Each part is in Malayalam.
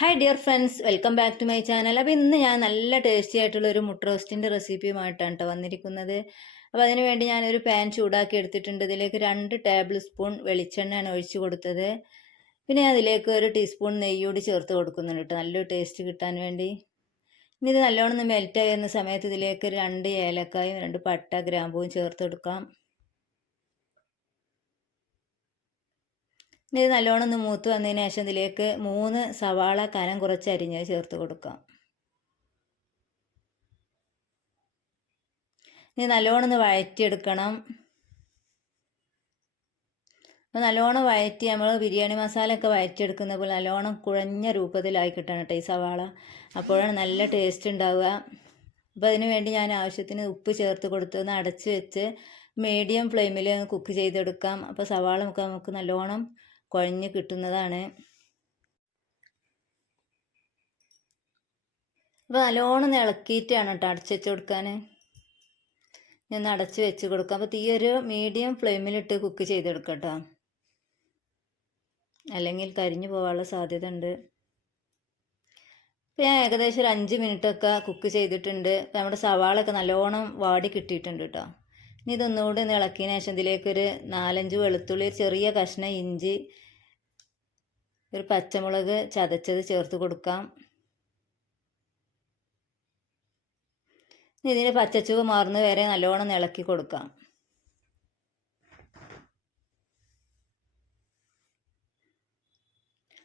Hi dear friends, welcome back to my channel. അപ്പോൾ ഇന്ന് ഞാൻ നല്ല ടേസ്റ്റി ആയിട്ടുള്ള ഒരു മുട്ട റോസ്റ്റിൻ്റെ റെസിപ്പിയുമായിട്ടാണ് കേട്ടോ വന്നിരിക്കുന്നത്. അപ്പോൾ അതിന് വേണ്ടി ഞാനൊരു പാൻ ചൂടാക്കി എടുത്തിട്ടുണ്ട്. ഇതിലേക്ക് 2 ടേബിൾ സ്പൂൺ വെളിച്ചെണ്ണയാണ് ഒഴിച്ച് കൊടുത്തത്. പിന്നെ അതിലേക്ക് 1 ടീസ്പൂൺ നെയ്യൂടി ചേർത്ത് കൊടുക്കുന്നുണ്ട് കേട്ടോ, നല്ലൊരു ടേസ്റ്റ് കിട്ടാൻ വേണ്ടി. ഇനി ഇത് നല്ലോണം ഒന്ന് മെൽറ്റായി വരുന്ന സമയത്ത് ഇതിലേക്ക് 2 ഏലക്കായും 2 പട്ട ഗ്രാമ്പൂവും ചേർത്ത് കൊടുക്കാം. ഇനി ഇത് നല്ലോണം ഒന്ന് മൂത്ത് വന്നതിന് ശേഷം ഇതിലേക്ക് 3 സവാള കനം കുറച്ച് അരിഞ്ഞത് ചേർത്ത് കൊടുക്കാം. ഇനി നല്ലോണം ഒന്ന് വഴറ്റിയെടുക്കണം. അപ്പോൾ നല്ലോണം വഴറ്റി നമ്മൾ ബിരിയാണി മസാല ഒക്കെ വഴറ്റിയെടുക്കുന്ന പോലെ നല്ലോണം കുഴഞ്ഞ രൂപത്തിലായി കിട്ടണം കേട്ടോ ഈ സവാള. അപ്പോഴാണ് നല്ല ടേസ്റ്റ് ഉണ്ടാവുക. അപ്പോൾ അതിന് വേണ്ടി ഞാൻ ആവശ്യത്തിന് ഉപ്പ് ചേർത്ത് കൊടുത്തൊന്ന് അടച്ച് വെച്ച് മീഡിയം ഫ്ലെയിമിൽ കുക്ക് ചെയ്തെടുക്കാം. അപ്പോൾ സവാള നമുക്ക് നല്ലോണം കുഴഞ്ഞ് കിട്ടുന്നതാണ്. അപ്പോൾ നല്ലോണം ഇളക്കിയിട്ടാണ് കേട്ടോ അടച്ച് വെച്ച് കൊടുക്കാൻ. ഞാൻ അടച്ച് വെച്ച് കൊടുക്കാം. അപ്പോൾ തീ ഒരു മീഡിയം ഫ്ലെയിമിലിട്ട് കുക്ക് ചെയ്തെടുക്കാം കേട്ടോ, അല്ലെങ്കിൽ കരിഞ്ഞു പോകാനുള്ള സാധ്യത ഉണ്ട്. അപ്പോൾ ഞാൻ ഏകദേശം ഒരു 5 മിനിറ്റൊക്കെ കുക്ക് ചെയ്തിട്ടുണ്ട്. നമ്മുടെ സവാളൊക്കെ നല്ലോണം വാടി കിട്ടിയിട്ടുണ്ട് കേട്ടോ. ഇനി ഇതൊന്നുകൂടി ഒന്ന് ഇളക്കിയതിന് ശേഷം ഇതിലേക്കൊരു 4-5 വെളുത്തുള്ളി, ചെറിയ കഷ്ണം ഇഞ്ചി, ഒരു പച്ചമുളക് ചതച്ചത് ചേർത്ത് കൊടുക്കാം. ഇതിന് പച്ചച്ചുവ മാറുന്ന വരെ നല്ലോണം ഇളക്കി കൊടുക്കാം.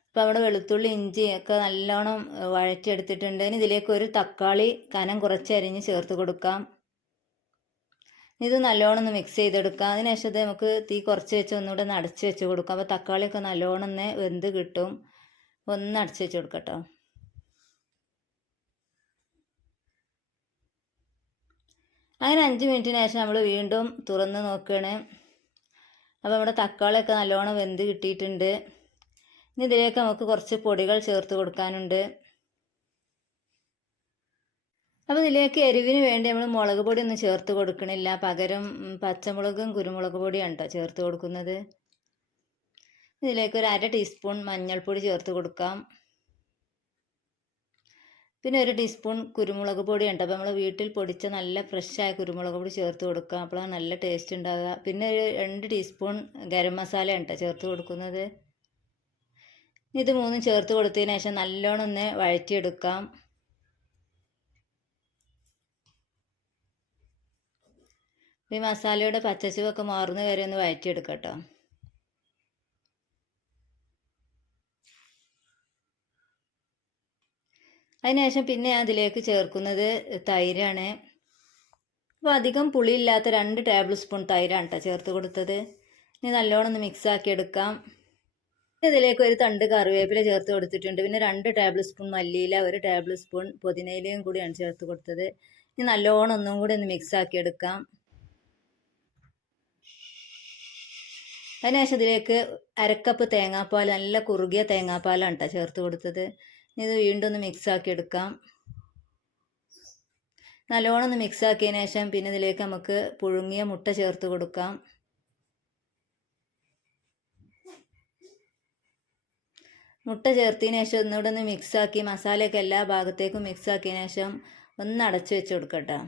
അപ്പോൾ അവിടെ വെളുത്തുള്ളി ഇഞ്ചി ഒക്കെ നല്ലോണം വഴറ്റിയെടുത്തിട്ടുണ്ട്. ഇനി ഇതിലേക്ക് 1 തക്കാളി കനം കുറച്ച് അരിഞ്ഞ് ചേർത്ത് കൊടുക്കാം. ഇത് നല്ലോണം ഒന്ന് മിക്സ് ചെയ്തെടുക്കാം. അതിനുശേഷം ഇത് നമുക്ക് തീ കുറച്ച് വെച്ച് ഒന്നുകൂടെ ഒന്ന് അടച്ച് വെച്ച് കൊടുക്കാം. അപ്പോൾ തക്കാളിയൊക്കെ നല്ലോണം ഒന്ന് വെന്ത് കിട്ടും. ഒന്ന് അടച്ച് വെച്ച് കൊടുക്കാം കേട്ടോ. അങ്ങനെ 5 മിനിറ്റിന് ശേഷം നമ്മൾ വീണ്ടും തുറന്ന് നോക്കുകയാണ്. അപ്പോൾ നമ്മുടെ തക്കാളിയൊക്കെ നല്ലോണം വെന്ത് കിട്ടിയിട്ടുണ്ട്. ഇനി ഇതിലേക്ക് നമുക്ക് കുറച്ച് പൊടികൾ ചേർത്ത് കൊടുക്കാനുണ്ട്. അപ്പോൾ ഇതിലേക്ക് എരിവിന് വേണ്ടി നമ്മൾ മുളക് പൊടി ഒന്നും ചേർത്ത് കൊടുക്കണില്ല, പകരം പച്ചമുളകും കുരുമുളക് പൊടിയാണ് കേട്ടോ ചേർത്ത് കൊടുക്കുന്നത്. ഇതിലേക്ക് ഒരു 1/2 ടീസ്പൂൺ മഞ്ഞൾപ്പൊടി ചേർത്ത് കൊടുക്കാം. പിന്നെ 1 ടീസ്പൂൺ കുരുമുളക് പൊടിയാണ് കേട്ടോ. അപ്പോൾ നമ്മൾ വീട്ടിൽ പൊടിച്ച നല്ല ഫ്രഷായ കുരുമുളക് പൊടി ചേർത്ത് കൊടുക്കാം, അപ്പോഴാണ് നല്ല ടേസ്റ്റ് ഉണ്ടാവുക. പിന്നെ ഒരു 2 ടീസ്പൂൺ ഗരം മസാലയാണ് കേട്ടോ ചേർത്ത് കൊടുക്കുന്നത്. ഇത് 3 ചേർത്ത് കൊടുത്തതിന് ശേഷം നല്ലോണം ഒന്ന് വഴറ്റിയെടുക്കാം. ഈ മസാലയുടെ പച്ചച്ചുവൊക്കെ മാറുന്ന വരെ ഒന്ന് വഴറ്റിയെടുക്കാം കേട്ടോ. അതിനുശേഷം പിന്നെ ഞാൻ അതിലേക്ക് ചേർക്കുന്നത് തൈരാണ്. അപ്പോൾ അധികം പുളിയില്ലാത്ത 2 ടേബിൾ സ്പൂൺ തൈരാണ് കേട്ടോ ചേർത്ത് കൊടുത്തത്. ഇനി നല്ലോണം ഒന്ന് മിക്സ് ആക്കി എടുക്കാം. ഇതിലേക്ക് 1 തണ്ട് കറിവേപ്പില ചേർത്ത് കൊടുത്തിട്ടുണ്ട്. പിന്നെ 2 ടേബിൾ സ്പൂൺ മല്ലിയില, 1 ടേബിൾ സ്പൂൺ പുതിനയിലയും കൂടിയാണ് ചേർത്ത് കൊടുത്തത്. ഇനി നല്ലോണം ഒന്നും കൂടി ഒന്ന് മിക്സ് ആക്കി എടുക്കാം. അതിനുശേഷം ഇതിലേക്ക് 1/2 കപ്പ് തേങ്ങാപ്പാൽ, നല്ല കുറുകിയ തേങ്ങാപ്പാലാണ് കേട്ടോ ചേർത്ത് കൊടുത്തത്. ഇത് വീണ്ടും ഒന്ന് മിക്സ് ആക്കി എടുക്കാം. നല്ലോണം ഒന്ന് മിക്സ് ആക്കിയതിന് ശേഷം പിന്നെ ഇതിലേക്ക് നമുക്ക് പുഴുങ്ങിയ മുട്ട ചേർത്ത് കൊടുക്കാം. മുട്ട ചേർത്തതിന് ശേഷം ഒന്നുകൂടെ ഒന്ന് മിക്സ് ആക്കി മസാലയൊക്കെ എല്ലാ ഭാഗത്തേക്കും മിക്സ് ആക്കിയതിന് ശേഷം ഒന്ന് അടച്ച് വെച്ച് കൊടുക്കട്ടോ.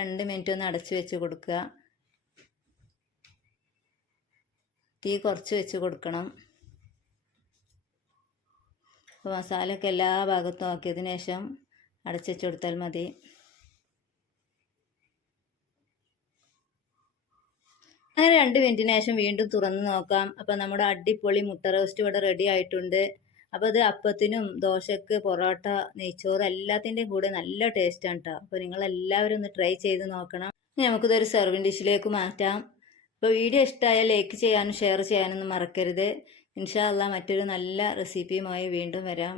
2 മിനിറ്റ് ഒന്ന് അടച്ച് വെച്ച് കൊടുക്കുക. തീ കുറച്ച് വെച്ച് കൊടുക്കണം. അപ്പോൾ മസാലയൊക്കെ എല്ലാ ഭാഗത്തും ആക്കിയതിന് ശേഷം അടച്ച് വെച്ച് കൊടുത്താൽ മതി. അങ്ങനെ 2 മിനിറ്റിന് ശേഷം വീണ്ടും തുറന്ന് നോക്കാം. അപ്പോൾ നമ്മുടെ അടിപൊളി മുട്ട റോസ്റ്റ് ഇവിടെ റെഡി ആയിട്ടുണ്ട്. അപ്പോൾ ഇത് അപ്പത്തിനും ദോശക്ക്, പൊറോട്ട, നെയ്ച്ചോറ് എല്ലാത്തിൻ്റെയും കൂടെ നല്ല ടേസ്റ്റാണ് കേട്ടോ. അപ്പോൾ നിങ്ങളെല്ലാവരും ഒന്ന് ട്രൈ ചെയ്ത് നോക്കണം. ഇനി നമുക്കിതൊരു സെർവിങ് ഡിഷിലേക്ക് മാറ്റാം. അപ്പോൾ വീഡിയോ ഇഷ്ടമായാൽ ലൈക്ക് ചെയ്യാനും ഷെയർ ചെയ്യാനൊന്നും മറക്കരുത്. ഇൻഷാ അല്ലാഹ് മറ്റൊരു നല്ല റെസിപ്പിയുമായി വീണ്ടും വരാം.